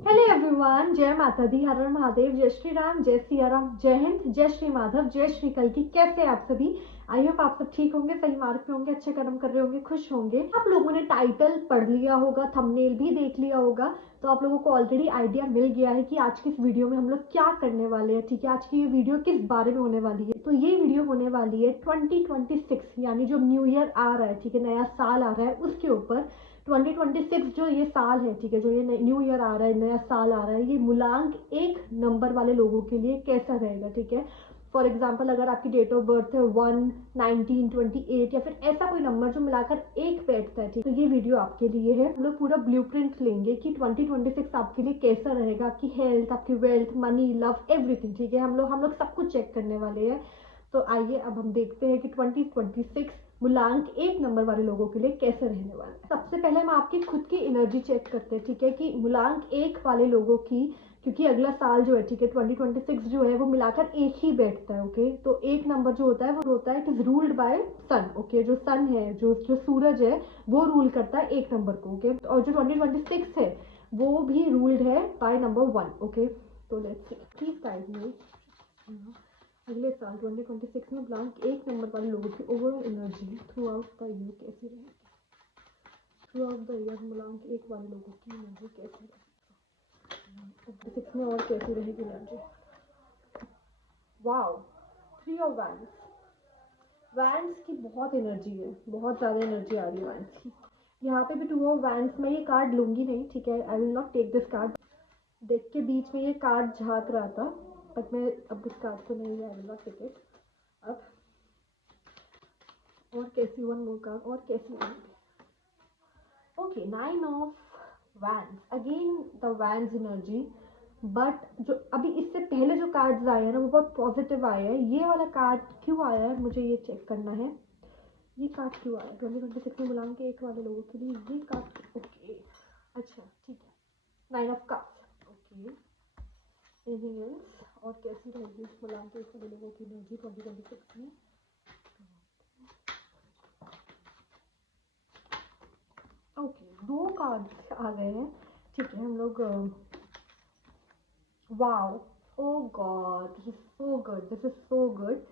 Hello everyone, जय माता दी, हर हर महादेव, जय श्री राम, जय सिया राम, जय हिंद, जय श्री माधव, जय श्री कल्की। कैसे हैं आप सभी? आई होप आप सब ठीक होंगे, सही मार्ग पे होंगे, अच्छे कर्म कर रहे होंगे, खुश होंगे। आप लोगों ने टाइटल पढ़ लिया होगा, थंबनेल भी देख लिया होगा, तो आप लोगों को ऑलरेडी आइडिया मिल गया है कि आज की इस वीडियो में हम लोग क्या करने वाले हैं। ठीक है, आज की ये वीडियो किस बारे में होने वाली है? तो ये वीडियो होने वाली है 2026 यानी जो न्यू ईयर आ रहा है, ठीक है, नया साल आ रहा है, उसके ऊपर 2026 जो ये साल है, ठीक है, जो ये न्यू ईयर आ रहा है, नया साल आ रहा है, ये मूलांक एक नंबर वाले लोगों के लिए कैसा रहेगा। ठीक है, फॉर एग्जाम्पल अगर आपकी डेट ऑफ बर्थ है 1, 19, 28 या फिर ऐसा कोई नंबर जो मिलाकर एक बैठता है, ठीक है, तो ये वीडियो आपके लिए है। हम लोग पूरा ब्लूप्रिंट लेंगे कि 2026 आपके लिए कैसा रहेगा, आपकी हेल्थ, आपकी वेल्थ, मनी, लव, एवरीथिंग। ठीक है, हम लोग सब कुछ चेक करने वाले हैं। तो आइए अब हम देखते हैं कि 2026 मूलांक एक नंबर वाले लोगों के लिए कैसे रहने वाला है। सबसे पहले हम आपकी खुद की एनर्जी चेक करते हैं, ठीक है, कि मूलांक एक वाले लोगों की, क्योंकि अगला साल जो है, ठीक है, 2026 जो है वो मिलाकर एक ही बैठता है। ओके, तो एक नंबर जो होता है वो होता है, it is ruled by sun. Okay, जो सन है, जो सूरज है, वो रूल करता है एक नंबर को। ओके, और जो 2026 है वो भी रूल्ड है बाय नंबर 1। ओके, तो let's see, please guide me. अगले साल 2026 में ब्लैंक एक नंबर वाले लोगों की overall energy through out the year कैसी रहेगी? Through out the year blank एक वाले लोगों की एनर्जी कैसी रहेगी 26 में, और कैसी रहेगी energy? Wow, 3 of wands. Wands की बहुत एनर्जी है, बहुत ज़्यादा एनर्जी आ रही है वैंड्स की। यहाँ पे भी 2 ऑफ वैंड्स। मैं ये कार्ड लूंगी नहीं, ठीक है, I will not take this card. देख के बीच में ये कार्ड झाँक रहा था, बट मैं अब इस कार्ड को नहीं, I will not take it. अब और कैसी वन मोर कार्ड, और कैसी one? Okay, 9 of wands, again the wands energy. But जो अभी इससे पहले जो कार्ड्स आए हैं ना वो बहुत पॉजिटिव आए हैं। ये वाला कार्ड क्यों आया है मुझे ये चेक करना है। ये कार्ड क्यों आया 2026 में बुलान के एक वाले लोगों के लिए? ये कार्ड, ओके, अच्छा ठीक है, 9 of cups. Okay, anything else? और कैसी रहेगी बुलान के एक वाले लोगों की एनर्जी 2026 में? ओके, 2 कार्ड्स आ गए हैं, ठीक है, हम लोग wow, oh God, this is so good, this is so good.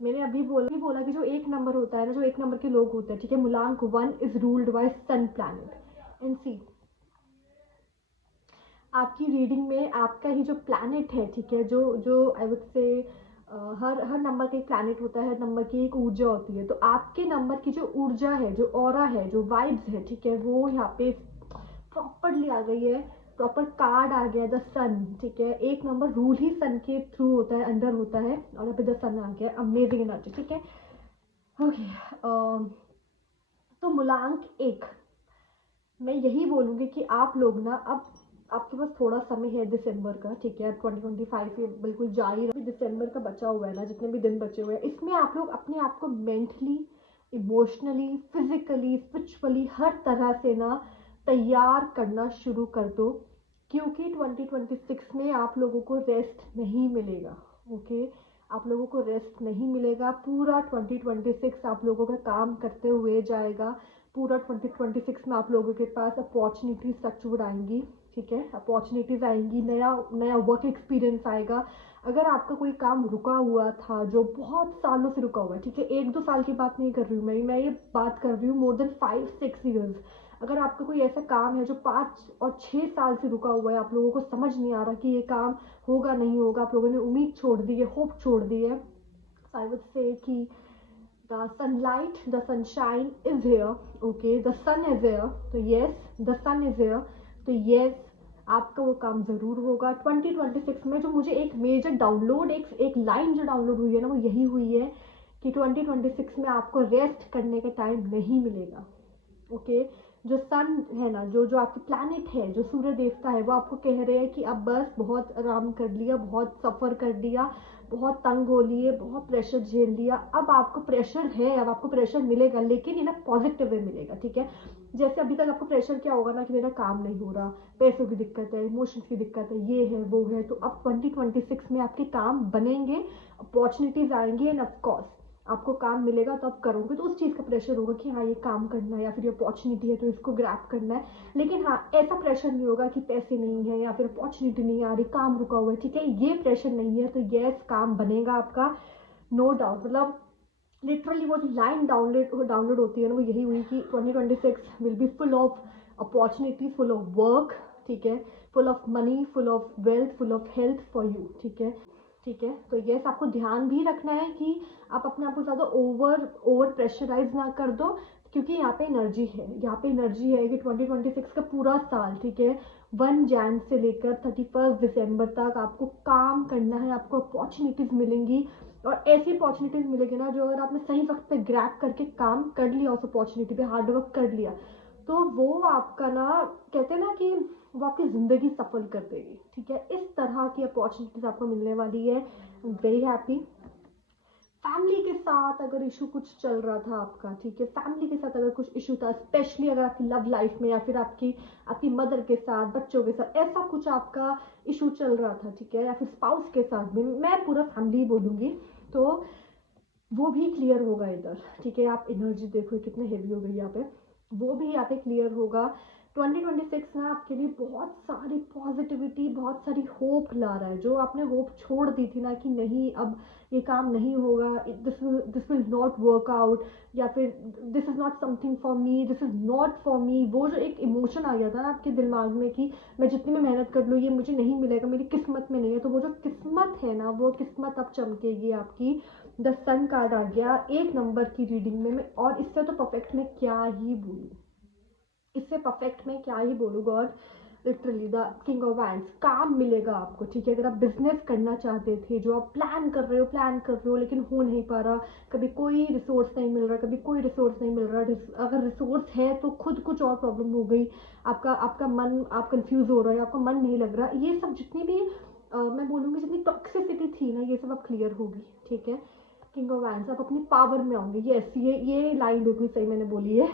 मैंने अभी बोला कि जो एक नंबर होता है ना, जो एक नंबर के लोग होते हैं, ठीक है, मूलांक 1 is ruled by sun planet. And see, आपकी रीडिंग में आपका ही जो प्लैनेट है, ठीक है, जो जो I would say her her number का एक प्लैनेट होता है, हर नंबर की एक ऊर्जा होती है। तो आपके नंबर की जो ऊर्जा है, जो ऑरा है, जो वाइब्स है, ठीक है, वो यहाँ पे प्रॉपरली आ गई है। प्रॉपर कार्ड आ गया, द सन। ठीक है, एक नंबर रूल ही सन के थ्रू होता है, अंदर होता है, और अभी द सन आ गया, अमेजिंग एनर्जी। ठीक है, ओके, तो मूलांक एक, मैं यही बोलूँगी कि आप लोग ना, अब आपके पास थोड़ा समय है दिसंबर का, ठीक है, 2025 ये बिल्कुल जा ही रहा है, दिसंबर का बचा हुआ है ना, जितने भी दिन बचे हुए हैं, इसमें आप लोग अपने आप को मेंटली, इमोशनली, फिजिकली, स्पिरिचुअली हर तरह से ना तैयार करना शुरू कर दो, क्योंकि 2026 में आप लोगों को रेस्ट नहीं मिलेगा। ओके, आप लोगों को रेस्ट नहीं मिलेगा। पूरा 2026 आप लोगों का काम करते हुए जाएगा। पूरा 2026 में आप लोगों के पास अपॉर्चुनिटीज टचवुड आएंगी, ठीक है, अपॉर्चुनिटीज आएंगी, नया नया वर्क एक्सपीरियंस आएगा। अगर आपका कोई काम रुका हुआ था, जो बहुत सालों से रुका हुआ है, ठीक है, 1-2 साल की बात नहीं कर रही हूँ मैं ये बात कर रही हूँ मोर देन 5-6 ईयर्स। अगर आपका कोई ऐसा काम है जो 5 और 6 साल से रुका हुआ है, आप लोगों को समझ नहीं आ रहा कि ये काम होगा नहीं होगा, आप लोगों ने उम्मीद छोड़ दी है, होप छोड़ दी है, आई वुड से कि the sunlight, the sunshine is here. Okay, the sun is here, तो yes, the sun is here, तो yes, आपका वो काम ज़रूर होगा 2026 में। जो मुझे एक मेजर डाउनलोड, एक लाइन जो डाउनलोड हुई है ना, वो यही हुई है कि 2026 में आपको रेस्ट करने का टाइम नहीं मिलेगा। ओके, जो सन है ना, जो जो आपकी प्लैनेट है, जो सूर्य देवता है, वो आपको कह रहे हैं कि अब बस बहुत आराम कर लिया, बहुत सफ़र कर लिया, बहुत तंग हो लिए, बहुत प्रेशर झेल लिया, अब आपको प्रेशर है, अब आपको प्रेशर मिलेगा, लेकिन इन पॉजिटिव वे मिलेगा। ठीक है, जैसे अभी तक आपको प्रेशर क्या होगा ना, कि मेरा काम नहीं हो रहा, पैसों की दिक्कत है, इमोशंस की दिक्कत है, ये है वो है, तो अब 2026 में आपके काम बनेंगे, अपॉर्चुनिटीज आएंगी, एंड ऑफकोर्स आपको काम मिलेगा तो आप करोगे, तो उस चीज़ का प्रेशर होगा कि हाँ ये काम करना है या फिर ये अपॉर्चुनिटी है तो इसको ग्रैब करना है। लेकिन हाँ, ऐसा प्रेशर नहीं होगा कि पैसे नहीं है या फिर अपॉर्चुनिटी नहीं आ रही, काम रुका हुआ है, ठीक है, ये प्रेशर नहीं है। तो यस, काम बनेगा आपका, नो डाउट। मतलब लिटरली वो जो लाइन डाउनलोड होती है ना, वो यही हुई कि 2026 will B full of opportunities, full of work, ठीक है, full of money, full of wealth, full of health for you, ठीक है। ठीक है, तो यस, आपको ध्यान भी रखना है कि आप अपने आप को ज़्यादा ओवर प्रेशराइज ना कर दो, क्योंकि यहाँ पे एनर्जी है, यहाँ पे एनर्जी है कि 2026 का पूरा साल, ठीक है, 1 जन से लेकर 31 दिसंबर तक आपको काम करना है, आपको अपॉर्चुनिटीज मिलेंगी। और ऐसी अपॉर्चुनिटीज मिलेगी ना, जो अगर आपने सही वक्त पे ग्रैब करके काम कर लिया, उस अपॉर्चुनिटी पे हार्ड वर्क कर लिया, तो वो आपका ना, कहते हैं ना कि वो आपकी ज़िंदगी सफल कर देगी, ठीक है। इस तरह की अपॉर्चुनिटीज आपको मिलने वाली है। I am very happy. Family के साथ अगर इशू कुछ चल रहा था आपका, ठीक है, फैमिली के साथ अगर कुछ इशू था, स्पेशली अगर आपकी लव लाइफ में या फिर आपकी आपकी मदर के साथ, बच्चों के साथ ऐसा कुछ आपका इशू चल रहा था, ठीक है, या फिर स्पाउस के साथ भी, मैं पूरा फैमिली बोलूँगी, तो वो भी क्लियर होगा इधर, ठीक है। आप एनर्जी देखो कितने हेवी हो गई यहाँ पे, वो भी यहाँ पे क्लियर होगा। 2026 ना आपके लिए बहुत सारी पॉजिटिविटी, बहुत सारी होप ला रहा है। जो आपने होप छोड़ दी थी ना कि नहीं अब ये काम नहीं होगा, this will not work out, या फिर this is not something for me, this is not for me, वो जो एक इमोशन आ गया था ना आपके दिमाग में कि मैं जितनी भी मेहनत कर लूँ ये मुझे नहीं मिलेगा, मेरी किस्मत में नहीं है, तो वो जो किस्मत है ना, वो किस्मत अब चमकेगी आपकी। द सन कार्ड आ गया 1 नंबर की रीडिंग में। और इससे तो परफेक्ट मैं क्या ही बोलूँ, इससे परफेक्ट मैं क्या ही बोलूँ God. Literally the king of wands, काम मिलेगा आपको, ठीक है। अगर आप बिजनेस करना चाहते थे, जो आप प्लान कर रहे हो लेकिन हो नहीं पा रहा, कभी कोई रिसोर्स नहीं मिल रहा, कभी कोई रिसोर्स नहीं मिल रहा, अगर रिसोर्स है तो खुद कुछ और प्रॉब्लम हो गई, आपका आपका मन, आप कंफ्यूज हो रहे हो, आपका मन नहीं लग रहा, ये सब जितनी भी मैं बोलूँगी जितनी टॉक्सिसिटी थी ना, ये सब अब क्लियर होगी, ठीक है। किंग ऑफ वैंड्स, आप अपनी पावर में आओगे। यस, ये लाइन बिल्कुल सही मैंने बोली है,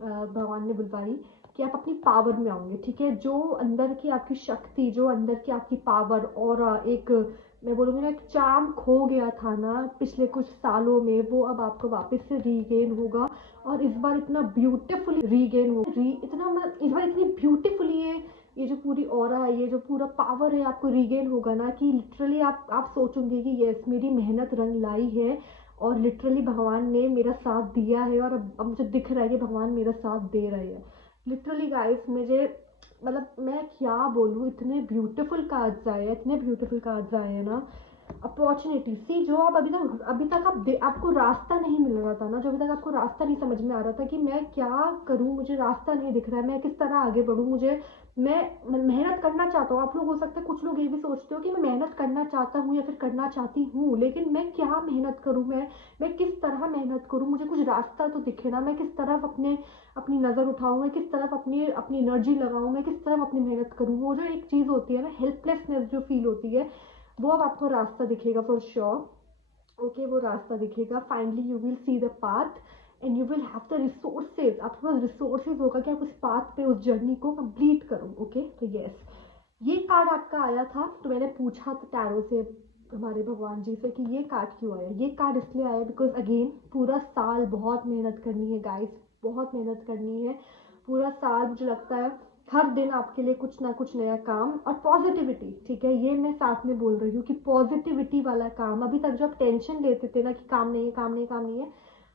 भगवान ने बुलवाई कि आप अपनी पावर में आओगे, ठीक है। जो अंदर की आपकी शक्ति, जो अंदर की आपकी पावर और एक, मैं बोलूँगी ना, एक चार्म खो गया था ना पिछले कुछ सालों में, वो अब आपको वापस से रीगेन होगा। और इस बार इतना ब्यूटीफुली रीगेन होगा, इतना मतलब इस बार इतनी ब्यूटीफुली ये जो पूरी ऑरा है, ये जो पूरा पावर है आपको रीगेन होगा ना, कि लिटरली आप सोचोगे कि यस, मेरी मेहनत रंग लाई है और लिटरली भगवान ने मेरा साथ दिया है, और अब मुझे दिख रहा है कि भगवान मेरा साथ दे रहे हैं। लिटरली गाइस, मुझे मतलब मैं क्या बोलूँ, इतने ब्यूटीफुल कार्ड्स आए हैं, इतने ब्यूटीफुल कार्ड्स आए हैं ना। अपॉर्चुनिटी सी, जो आप अभी तक आपको रास्ता नहीं मिल रहा था ना, जो अभी तक आपको रास्ता नहीं समझ में आ रहा था कि मैं क्या करूं, मुझे रास्ता नहीं दिख रहा है, मैं किस तरह आगे बढ़ूं, मैं मेहनत करना चाहता हूँ। आप लोग हो सकते हैं कुछ लोग ये भी सोचते हो कि मैं मेहनत करना चाहता हूँ या फिर करना चाहती हूँ, लेकिन मैं क्या मेहनत करूँ, मैं किस तरह मेहनत करूँ, मुझे कुछ रास्ता तो दिखे ना, मैं किस तरफ अपनी नज़र उठाऊँ, मैं किस तरफ अपनी अपनी एनर्जी लगाऊँ, मैं किस तरफ अपनी मेहनत करूँ। वो जो एक चीज़ होती है ना, हेल्पलेसनेस जो फील होती है, वो अब आपको रास्ता दिखेगा फॉर श्योर। ओके, वो रास्ता दिखेगा, finally you will see the path and you will have the resources, आपके पास रिसोर्सेज होगा कि आप उस पाथ पे, उस जर्नी को कंप्लीट करो। ओके, तो यस, ये कार्ड आपका आया था, तो मैंने पूछा था टैरो से, हमारे भगवान जी से, कि ये कार्ड क्यों आया। ये कार्ड इसलिए आया बिकॉज अगेन पूरा साल बहुत मेहनत करनी है गाइस, बहुत मेहनत करनी है पूरा साल। मुझे लगता है हर दिन आपके लिए कुछ ना कुछ नया काम और पॉजिटिविटी, ठीक है, ये मैं साथ में बोल रही हूँ कि पॉजिटिविटी वाला काम। अभी तक जो आप टेंशन लेते थे ना कि काम नहीं है, काम नहीं, काम नहीं है,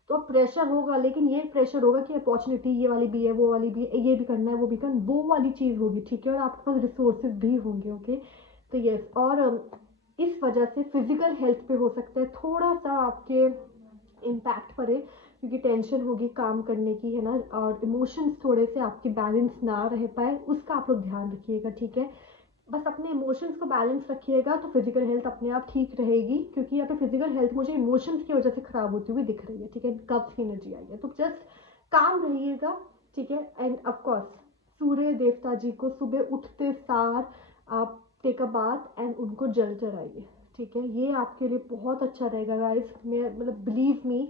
तो प्रेशर होगा, लेकिन ये प्रेशर होगा कि अपॉर्चुनिटी ये वाली भी है, वो वाली भी है, ये भी करना है, वो भी करना, वो वाली चीज़ होगी, ठीक है, और आपके पास रिसोर्सेज भी होंगे। ओके, तो यस, और इस वजह से फिजिकल हेल्थ पे हो सकता है थोड़ा सा आपके इम्पैक्ट पड़े, क्योंकि टेंशन होगी काम करने की, है ना, और इमोशंस थोड़े से आपके बैलेंस ना रह पाए, उसका आप लोग ध्यान रखिएगा, ठीक है। बस अपने इमोशंस को बैलेंस रखिएगा तो फिजिकल हेल्थ अपने आप ठीक रहेगी, क्योंकि यहाँ पे फिजिकल हेल्थ मुझे इमोशंस की वजह से खराब होती हुई दिख रही है, ठीक है, कब्ज की एनर्जी आई है, तो जस्ट काम रहिएगा, ठीक है। एंड ऑफकोर्स सूर्य देवता जी को सुबह उठते सार आप टेक अ बाथ एंड उनको जल चढ़ाइए, ठीक है, ये आपके लिए बहुत अच्छा रहेगा गाइस। मैं मतलब बिलीव मी,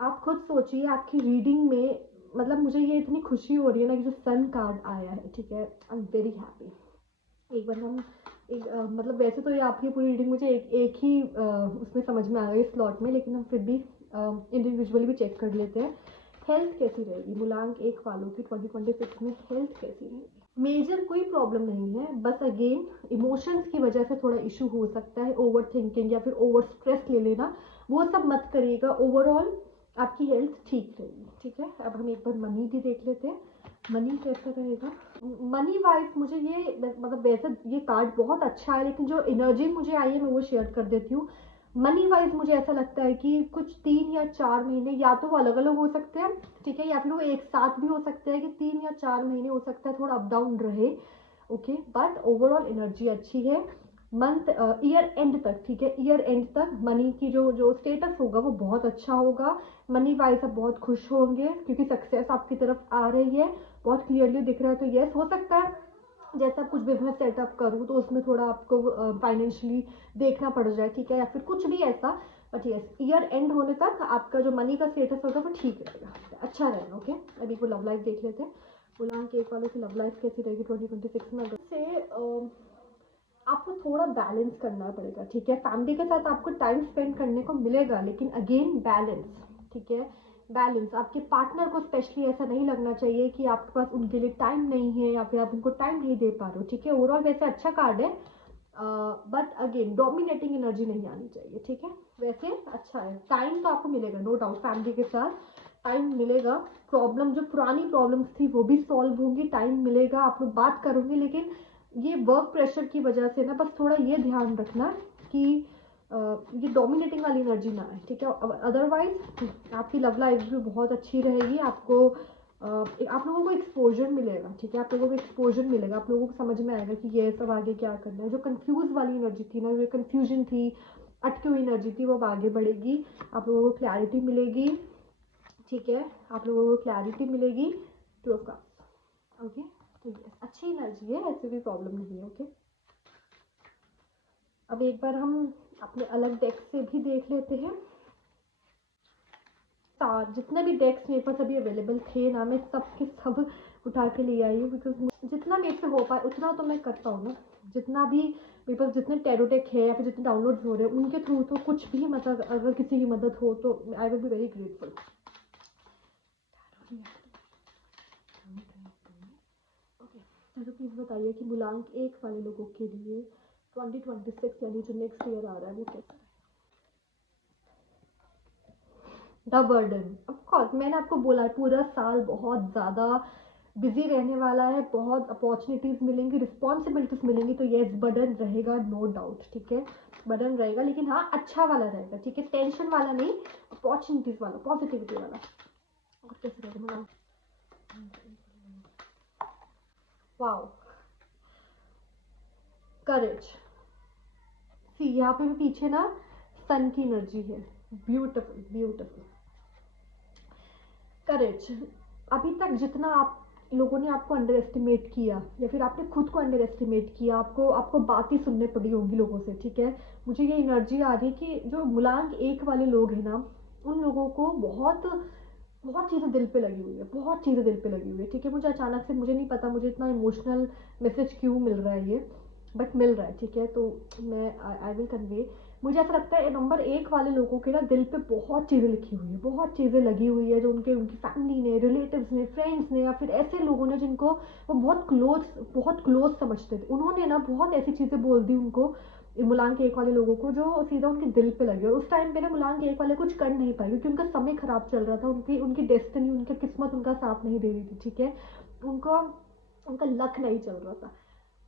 आप खुद सोचिए आपकी रीडिंग में, मतलब मुझे ये इतनी खुशी हो रही है ना कि जो सन कार्ड आया है, ठीक है, आई एम वेरी हैप्पी। एक बार हम मतलब वैसे तो ये आपकी पूरी रीडिंग मुझे एक ही उसमें समझ में आ गई स्लॉट में, लेकिन हम फिर भी इंडिविजुअली भी चेक कर लेते हैं। हेल्थ कैसी रहेगी मूलांक 1 वालों की 2026 में, हेल्थ कैसी रहेगी? मेजर कोई प्रॉब्लम नहीं है, बस अगेन इमोशंस की वजह से थोड़ा इशू हो सकता है, ओवर थिंकिंग या फिर ओवर स्ट्रेस ले लेना, वो सब मत करिएगा। ओवरऑल आपकी हेल्थ ठीक रहेगी, ठीक है। अब हम एक बार मनी भी देख लेते हैं, मनी कैसा रहेगा। मनी वाइज मुझे ये मतलब वैसे ये कार्ड बहुत अच्छा है, लेकिन जो एनर्जी मुझे आई है मैं वो शेयर कर देती हूँ। मनी वाइज मुझे ऐसा लगता है कि कुछ 3 या 4 महीने या तो वो अलग अलग हो सकते हैं, ठीक है, या फिर वो एक साथ भी हो सकते हैं कि 3 या 4 महीने हो सकता है थोड़ा अप डाउन रहे, ओके। बट ओवरऑल एनर्जी अच्छी है। मंथ ईयर एंड तक, ठीक है, ईयर एंड तक मनी की जो जो स्टेटस होगा वो बहुत अच्छा होगा। मनी वाइज आप बहुत खुश होंगे क्योंकि सक्सेस आपकी तरफ आ रही है, बहुत क्लियरली दिख रहा है। तो यस, हो सकता है जैसा कुछ बिजनेस सेटअप करूँ तो उसमें थोड़ा आपको फाइनेंशियली देखना पड़ जाए, ठीक है, या फिर कुछ भी ऐसा। बट यस, ईयर एंड होने तक आपका जो मनी का स्टेटस होगा वो ठीक रहेगा, अच्छा रहेगा, ओके। अभी को लव लाइफ देख लेते हैं। मूलांक 1 वालों की लव लाइफ कैसी रहेगी 2026 में? अगर से आपको थोड़ा बैलेंस करना पड़ेगा, ठीक है। फैमिली के साथ आपको टाइम स्पेंड करने को मिलेगा, लेकिन अगेन बैलेंस, ठीक है, बैलेंस। आपके पार्टनर को स्पेशली ऐसा नहीं लगना चाहिए कि आपके पास उनके लिए टाइम नहीं है या फिर आप उनको टाइम नहीं दे पा रहे हो, ठीक है। ओवरऑल वैसे अच्छा कार्ड है, बट अगेन डोमिनेटिंग एनर्जी नहीं आनी चाहिए, ठीक है। वैसे अच्छा है, टाइम तो आपको मिलेगा नो डाउट, फैमिली के साथ टाइम मिलेगा। प्रॉब्लम जो पुरानी प्रॉब्लम्स थी वो भी सॉल्व होंगी, टाइम मिलेगा, आप लोग बात करोगे। लेकिन ये वर्क प्रेशर की वजह से ना बस थोड़ा ये ध्यान रखना कि ये डोमिनेटिंग वाली एनर्जी ना आए, ठीक है। अदरवाइज आपकी लव लाइफ भी बहुत अच्छी रहेगी। आपको आप लोगों को एक्सपोजर मिलेगा, ठीक है, आप लोगों को एक्सपोजर मिलेगा, आप लोगों को समझ में आएगा कि ये सब आगे क्या करना है। जो कंफ्यूज वाली एनर्जी थी ना, जो कंफ्यूजन थी, अटकी हुई एनर्जी थी, वो अब आगे बढ़ेगी, आप लोगों को क्लैरिटी मिलेगी, ठीक है, आप लोगों को क्लैरिटी मिलेगी। 2 ऑफ कप्स, ओके। तो ये अच्छी एनर्जी है, ऐसे भी प्रॉब्लम नहीं है, ओके। अब एक बार हम अपने अलग डेक से भी देख लेते हैं। जितने भी डेक्स मेरे पास अभी अवेलेबल थे ना, मैं सब के सब उठा के ले आई हूँ, बिकॉज जितना मेरे से हो पाए उतना तो मैं करता हूँ ना। जितना भी मेरे पास जितने टेरो डेक है या फिर जितने डाउनलोड्स हो रहे हैं उनके थ्रू तो कुछ भी मतलब अगर किसी की मदद हो तो I will be very grateful. तो प्लीज़ बताइए कि मूलांक 1 वाले लोगों के लिए 2026 यानी जो नेक्स्ट ईयर आ रहा है वो कैसा है? द बर्डन, ऑफ कोर्स मैंने आपको बोला पूरा साल बहुत ज़्यादा बिजी रहने वाला है, बहुत अपॉर्चुनिटीज मिलेंगी, रिस्पॉन्सिबिलिटीज मिलेंगी, तो ये बर्डन रहेगा नो डाउट, ठीक है, बर्डन रहेगा, लेकिन हाँ अच्छा वाला रहेगा, ठीक है, टेंशन वाला नहीं, अपॉर्चुनिटीज वाला, पॉजिटिविटी वाला। और कैसे रहेगा? वाओ, करेज। सी यहाँ पे भी पीछे ना सन की एनर्जी है, ब्यूटिफुल ब्यूटिफुल। करेज, अभी तक जितना आप लोगों ने आपको अंडर एस्टिमेट किया या फिर आपने खुद को अंडर एस्टिमेट किया, आपको आपको बातें सुनने पड़ी होंगी लोगों से, ठीक है। मुझे ये एनर्जी आ रही है कि जो मूलांक 1 वाले लोग हैं ना, उन लोगों को बहुत बहुत चीज़ें दिल पे लगी हुई है, बहुत चीज़ें दिल पे लगी हुई है, ठीक है। मुझे अचानक से, मुझे नहीं पता मुझे इतना इमोशनल मैसेज क्यों मिल रहा है ये, बट मिल रहा है, ठीक है। तो मैं आई विल कन्वे। मुझे ऐसा लगता है नंबर 1 वाले लोगों के ना दिल पे बहुत चीज़ें लिखी हुई है, बहुत चीज़ें लगी हुई है, जो उनके उनकी फैमिली ने, रिलेटिव्स ने, फ्रेंड्स ने या फिर ऐसे लोगों ने जिनको वो बहुत क्लोज समझते थे, उन्होंने ना बहुत ऐसी चीज़ें बोल दी उनको, मूलांक 1 वाले लोगों को, जो सीधा उनके दिल पे लगे। और उस टाइम पे ना मूलांक 1 वाले कुछ कर नहीं पाए क्योंकि उनका समय खराब चल रहा था, उनकी उनकी डेस्टिनी, उनकी किस्मत उनका साथ नहीं दे रही थी, ठीक है, उनका उनका लक नहीं चल रहा था।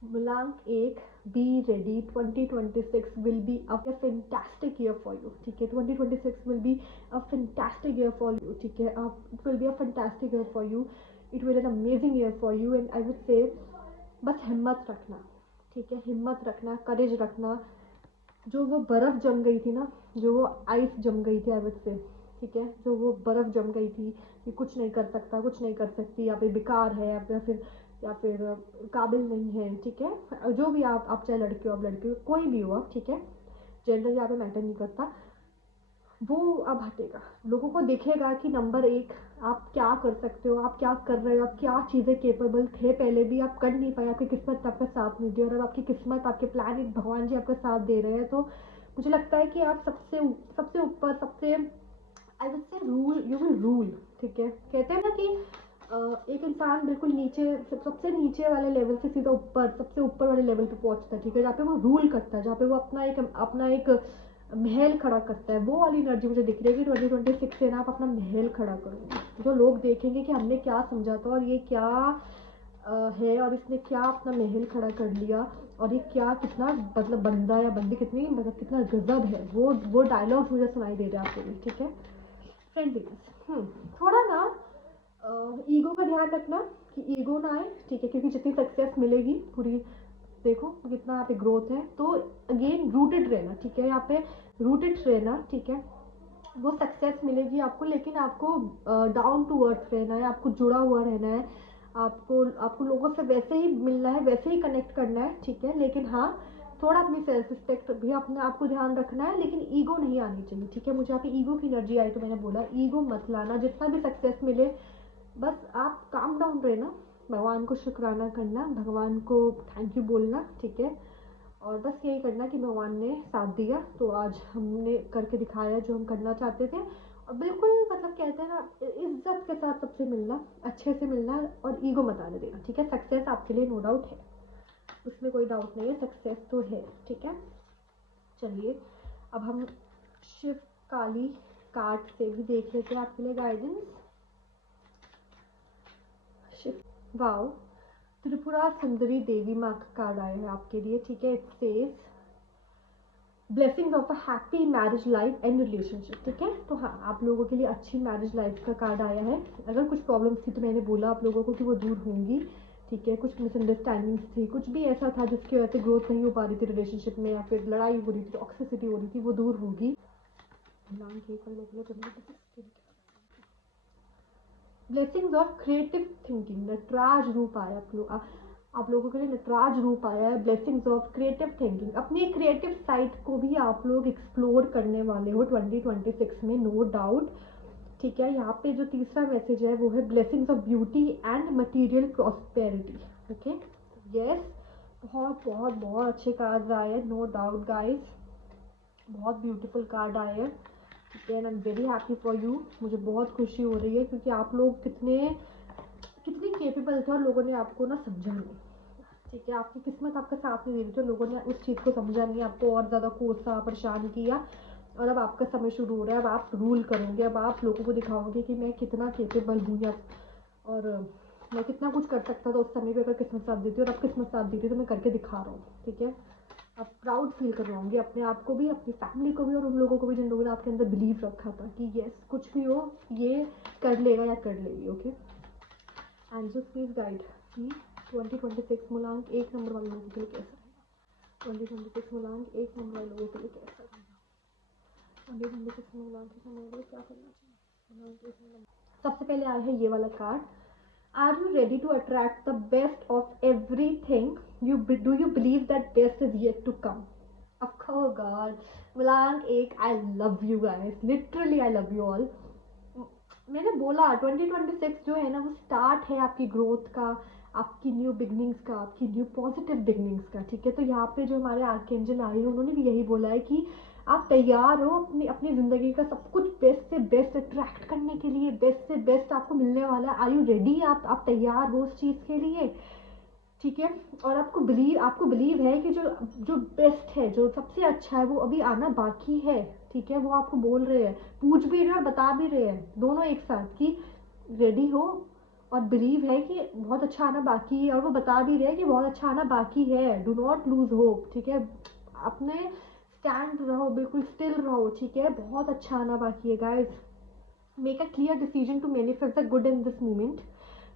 मूलांक 1, be ready, 2026 will be a fantastic year for you, ठीक है, 2026 will be a fantastic year for you, ठीक है, it will be a fantastic year for you, it will an amazing year for you. And I would say बस हिम्मत रखना, ठीक है, हिम्मत रखना, करेज रखना। जो वो बर्फ़ जम गई थी ना, जो वो आइस जम गई थी आई वुड से, ठीक है, जो वो बर्फ़ जम गई थी कि कुछ नहीं कर सकता, कुछ नहीं कर सकती, या फिर बेकार है, या फिर काबिल नहीं है, ठीक है, जो भी आप चाहे लड़के हो, आप लड़के हो, कोई भी हो आप, ठीक है, जेंडर यहाँ पे मैटर नहीं करता। वो अब हटेगा। लोगों को दिखेगा कि नंबर एक, आप क्या कर सकते हो, आप क्या कर रहे हो, आप क्या चीज़ें केपेबल थे पहले भी, आप कर नहीं पाए, आपकी किस्मत आपका साथ नहीं दी, और अब आपकी किस्मत, आपके प्लानिट, भगवान जी आपका साथ दे रहे हैं। तो मुझे लगता है कि आप सबसे सबसे ऊपर, सबसे I would say rule, you will rule. ठीक है, कहते हैं ना कि एक इंसान बिल्कुल नीचे, सबसे नीचे वाले लेवल से सीधा ऊपर, सबसे ऊपर वाले लेवल पे पहुंचता है। ठीक है, जहाँ पे वो रूल करता है, जहाँ पे वो अपना एक महल खड़ा करता है, वो वाली एनर्जी मुझे दिख रही है कि 2026 से ना आप अपना महल खड़ा करोगे, जो लोग देखेंगे कि हमने क्या समझा था और ये क्या है, और इसने क्या अपना महल खड़ा कर लिया, और ये क्या, कितना मतलब बंदा या बंदी, कितनी मतलब कितना गजब है, वो डायलॉग्स मुझे सुनाई दे रहे हैं आपको भी। ठीक है, फ्रेंडलीनेस, थोड़ा ना ईगो का ध्यान रखना कि ईगो ना आए। ठीक है, क्योंकि जितनी सक्सेस मिलेगी पूरी, देखो कितना यहाँ पे ग्रोथ है, तो अगेन रूटेड रहना। ठीक है, यहाँ पे रूटेड रहना। ठीक है, वो सक्सेस मिलेगी आपको, लेकिन आपको डाउन टू अर्थ रहना है, आपको जुड़ा हुआ रहना है, आपको आपको लोगों से वैसे ही मिलना है, वैसे ही कनेक्ट करना है। ठीक है, लेकिन हाँ, थोड़ा अपनी सेल्फ रिस्पेक्ट भी अपने आपको ध्यान रखना है, लेकिन ईगो नहीं आनी चाहिए। ठीक है, मुझे यहाँ पे ईगो की एनर्जी आई तो मैंने बोला ईगो मत लाना। जितना भी सक्सेस मिले, बस आप काम डाउन रहना, भगवान को शुक्राना करना, भगवान को थैंक यू बोलना। ठीक है, और बस यही करना कि भगवान ने साथ दिया तो आज हमने करके दिखाया जो हम करना चाहते थे। और बिल्कुल मतलब कहते हैं ना, इज्जत के साथ सबसे मिलना, अच्छे से मिलना, और ईगो मत आने देना। ठीक है, सक्सेस आपके लिए नो डाउट है, उसमें कोई डाउट नहीं है, सक्सेस तो है। ठीक है, चलिए अब हम शिव काली कार्ड से भी देख लेते हैं आपके लिए गाइडेंस। शिव, वाओ, त्रिपुरा सुंदरी देवी माँ का कार्ड आया है आपके लिए। ठीक है, it says blessings of a happy marriage life and relationship. ठीक है, तो हाँ, आप लोगों के लिए अच्छी मैरिज लाइफ का कार्ड आया है। अगर कुछ प्रॉब्लम्स थी तो मैंने बोला आप लोगों को कि वो दूर होंगी। ठीक है, कुछ मिसअंडरस्टैंडिंग्स थी, कुछ भी ऐसा था जिसकी वजह से ग्रोथ नहीं हो पा रही थी रिलेशनशिप में, या फिर लड़ाई हो रही थी, टॉक्सिसिटी हो रही थी, वो दूर होगी। Blessings of creative thinking, Nataraja रूप आया आप लोगों के लिए नटराज रूप आया है। ब्लेसिंग्स ऑफ क्रिएटिव थिंकिंग, अपनी क्रिएटिव साइड को भी आप लोग एक्सप्लोर करने वाले हो 2026 में, नो डाउट। ठीक है, यहाँ पे जो तीसरा मैसेज है वो है blessings of beauty and material prosperity. Okay, yes, बहुत बहुत बहुत अच्छे कार्ड आए हैं, नो डाउट गाइस, बहुत ब्यूटीफुल कार्ड आए हैं। ठीक है, and I am very happy for you, मुझे बहुत खुशी हो रही है क्योंकि आप लोग कितने कितने केपेबल थे और लोगों ने आपको ना समझा नहीं। ठीक है, आपकी किस्मत आपका साथ नहीं दे रही थी, लोगों ने उस चीज़ को समझा नहीं, आपको और ज़्यादा कोसा, परेशान किया। और अब आपका समय शुरू हो रहा है, अब आप रूल करोगे, अब आप लोगों को दिखाओगे कि मैं कितना केपेबल हूँ, या और मैं कितना कुछ कर सकता था उस समय पे अगर किस्मत साथ देती, और अब किस्मत साथ देती तो मैं करके दिखा रहा हूँ। ठीक है, आप प्राउड फील कर रहे होंगे अपने आप को भी, अपनी फैमिली को भी, और उन लोगों को भी जिन लोगों ने आपके अंदर बिलीव रखा था कि यस, कुछ भी हो ये कर लेगा या कर लेगी। ओके, एंजल्स प्लीज गाइड कि 2026 मूलांक 1 नंबर वाले लोगों के लिए कैसा रहेगा। 2026 मूलांक 1 नंबर वाले लोगों के लिए कैसा रहेगा। 2026 मूलांक 1 नंबर क्या करना चाहिए। सबसे पहले आया है ये वाला card, are you ready to attract the best of everything, do you believe that best is yet to come. Oh God, मूलांक 1, I love you guys, literally I love you all. मैंने बोला 2026 जो है ना, वो स्टार्ट है आपकी growth का, आपकी न्यू बिगनिंग्स का, आपकी न्यू पॉजिटिव बिगनिंग्स का। ठीक है, तो यहाँ पे जो हमारे आर्कएंजल आए हैं उन्होंने भी यही बोला है कि आप तैयार हो अपनी अपनी ज़िंदगी का सब कुछ बेस्ट से बेस्ट अट्रैक्ट करने के लिए, बेस्ट से बेस्ट आपको मिलने वाला है। आर यू रेडी, आप तैयार हो उस चीज़ के लिए। ठीक है, और आपको बिलीव है कि जो जो बेस्ट है, जो सबसे अच्छा है, वो अभी आना बाकी है। ठीक है, वो आपको बोल रहे हैं, पूछ भी रहे हैं और बता भी रहे हैं, दोनों एक साथ, कि रेडी हो और बिलीव है कि बहुत अच्छा आना बाकी है, और वो बता भी रहे हैं कि बहुत अच्छा आना बाकी है। Do not lose hope. ठीक है, अपने स्टैंड रहो, बिल्कुल स्टिल रहो। ठीक है, बहुत अच्छा आना बाकी है guys. Make a clear decision to manifest the good in this moment.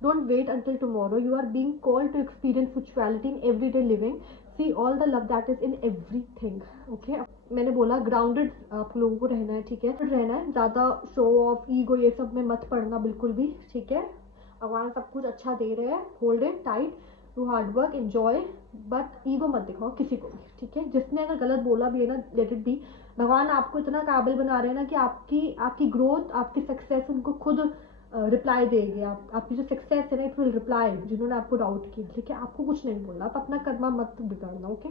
Don't wait until tomorrow. You are being called to experience spirituality in everyday living. See all the love that is in everything. Okay? मैंने बोला grounded आप लोगों को रहना है। ठीक है, रहना है, ज़्यादा शो ऑफ, ईगो, ये सब में मत पड़ना बिल्कुल भी। ठीक है, भगवान सब कुछ अच्छा दे रहे हैं, hold it tight, do hard work, enjoy, but ego मत दिखाओ किसी को भी, ठीक है। जिसने अगर गलत बोला भी है ना, लेट इट बी। भगवान आपको इतना काबिल बना रहे हैं ना कि आपकी ग्रोथ, आपकी सक्सेस उनको खुद रिप्लाई देगी। आपकी जो सक्सेस है ना, इट विल रिप्लाई जिन्होंने आपको डाउट किया, ठीक है। आपको कुछ नहीं बोलना, आप अपना कर्मा मत बिगाड़ना, ओके।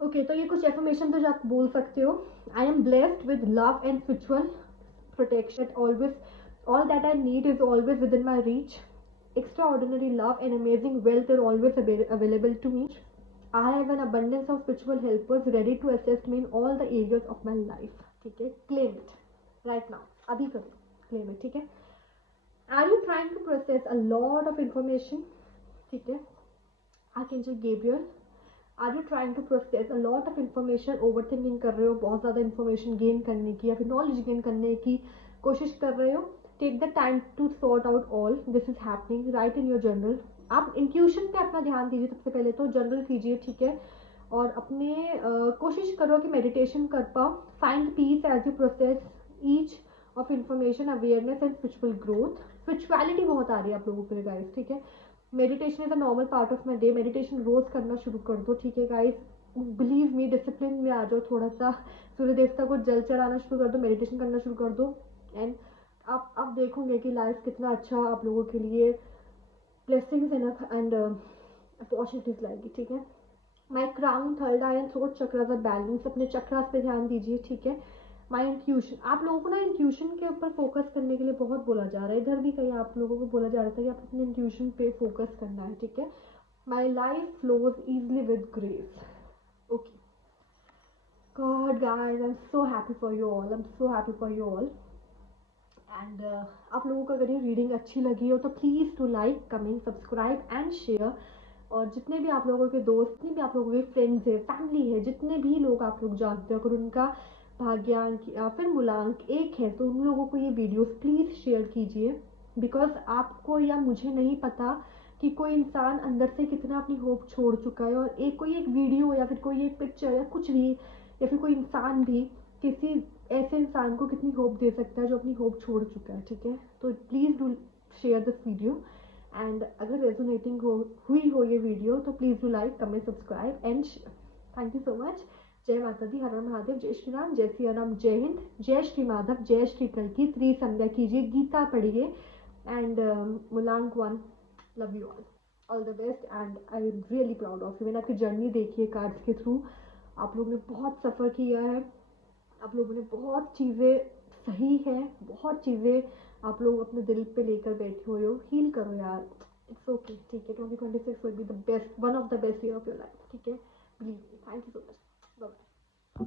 ओके, तो ये कुछ एफर्मेशन जो आप बोल सकते हो। I am blessed with love and spiritual protection always, all that I need is always within my reach. Extraordinary love and amazing wealth are always available to me. I have an abundance of spiritual helpers ready to assist me in all the areas of my life. ठीक है, claim it right now. अभी करो, claim it, ठीक है। Are you trying to process a lot of information? ठीक है, Archangel Gabriel, are you trying to process a lot of information, overthinking कर रहे हो, बहुत ज़्यादा इन्फॉर्मेशन गेन करने की या फिर नॉलेज गेन करने की कोशिश कर रहे हो। Take the time to sort out all this is happening, right in your journal. आप इंट्यूशन पे अपना ध्यान दीजिए, सबसे पहले तो जर्नल कीजिए, ठीक है। और अपने कोशिश करो कि मेडिटेशन कर पाओ। Find peace as you process each of information, awareness and spiritual growth. Spirituality बहुत आ रही है आप लोगों के लिए गाइस, ठीक है। Meditation is a normal part of my day, meditation रोज करना शुरू कर दो, ठीक है गाइस। बिलीव मी, डिसिप्लिन में आ जाओ थोड़ा सा, सूर्य देवता को जल चढ़ाना शुरू कर दो, मेडिटेशन करना शुरू कर दो, एंड आप देखोगे कि लाइफ कितना अच्छा आप लोगों के लिए ब्लेसिंग्स एंड अपॉर्चुनिटीज लाएगी, ठीक है। My crown, third eye and throat chakras are balance, अपने चक्रास पे ध्यान दीजिए, ठीक है। माई इंट्यूशन, आप लोगों को ना इंट्यूशन के ऊपर फोकस करने के लिए बहुत बोला जा रहा है, इधर भी कहीं आप लोगों को बोला जा रहा था कि आप अपने इंट्यूशन पे फोकस करना है, ठीक है। My life flows easily with grace, okay. God guys, I am so happy for you all, I am so happy for you all. And आप लोगों को अगर ये रीडिंग अच्छी लगी हो तो please to like, comment, subscribe and share. और जितने भी आप लोगों के दोस्त, जितने भी आप लोगों के फ्रेंड्स है, फैमिली है, जितने भी लोग आप लोग जानते हो, अगर उनका भाग्यांक या फिर मूलांक एक है तो उन लोगों को ये वीडियोस प्लीज़ शेयर कीजिए। बिकॉज आपको या मुझे नहीं पता कि कोई इंसान अंदर से कितना अपनी होप छोड़ चुका है, और कोई एक वीडियो या फिर कोई एक पिक्चर या कुछ भी, या फिर कोई इंसान भी किसी ऐसे इंसान को कितनी होप दे सकता है जो अपनी होप छोड़ चुका है, ठीक है। तो please do share this video, and अगर रेजोनेटिंग हुई हो ये वीडियो तो please do like, comment, subscribe and share. Thank you so much. जय माता दी, हर हर महादेव, जय श्री राम, जय सिया राम, जय हिंद, जय श्री माधव, जय श्री कल्की। त्रिसंध्या कीजिए, गीता पढ़िए, एंड मूलांक 1, love you all the best, and I am really proud of you. मैंने आपकी जर्नी देखी है कार्ड्स के थ्रू, आप लोगों ने बहुत सफ़र किया है, आप लोगों ने बहुत चीज़ें सही है, बहुत चीज़ें आप लोग अपने दिल पे लेकर बैठे हुए हो। हील करो यार, इट्स ओके, ठीक है। 2026 will be the best, one of the best year of your life, ठीक है। Believe me. Thank you so much, bye.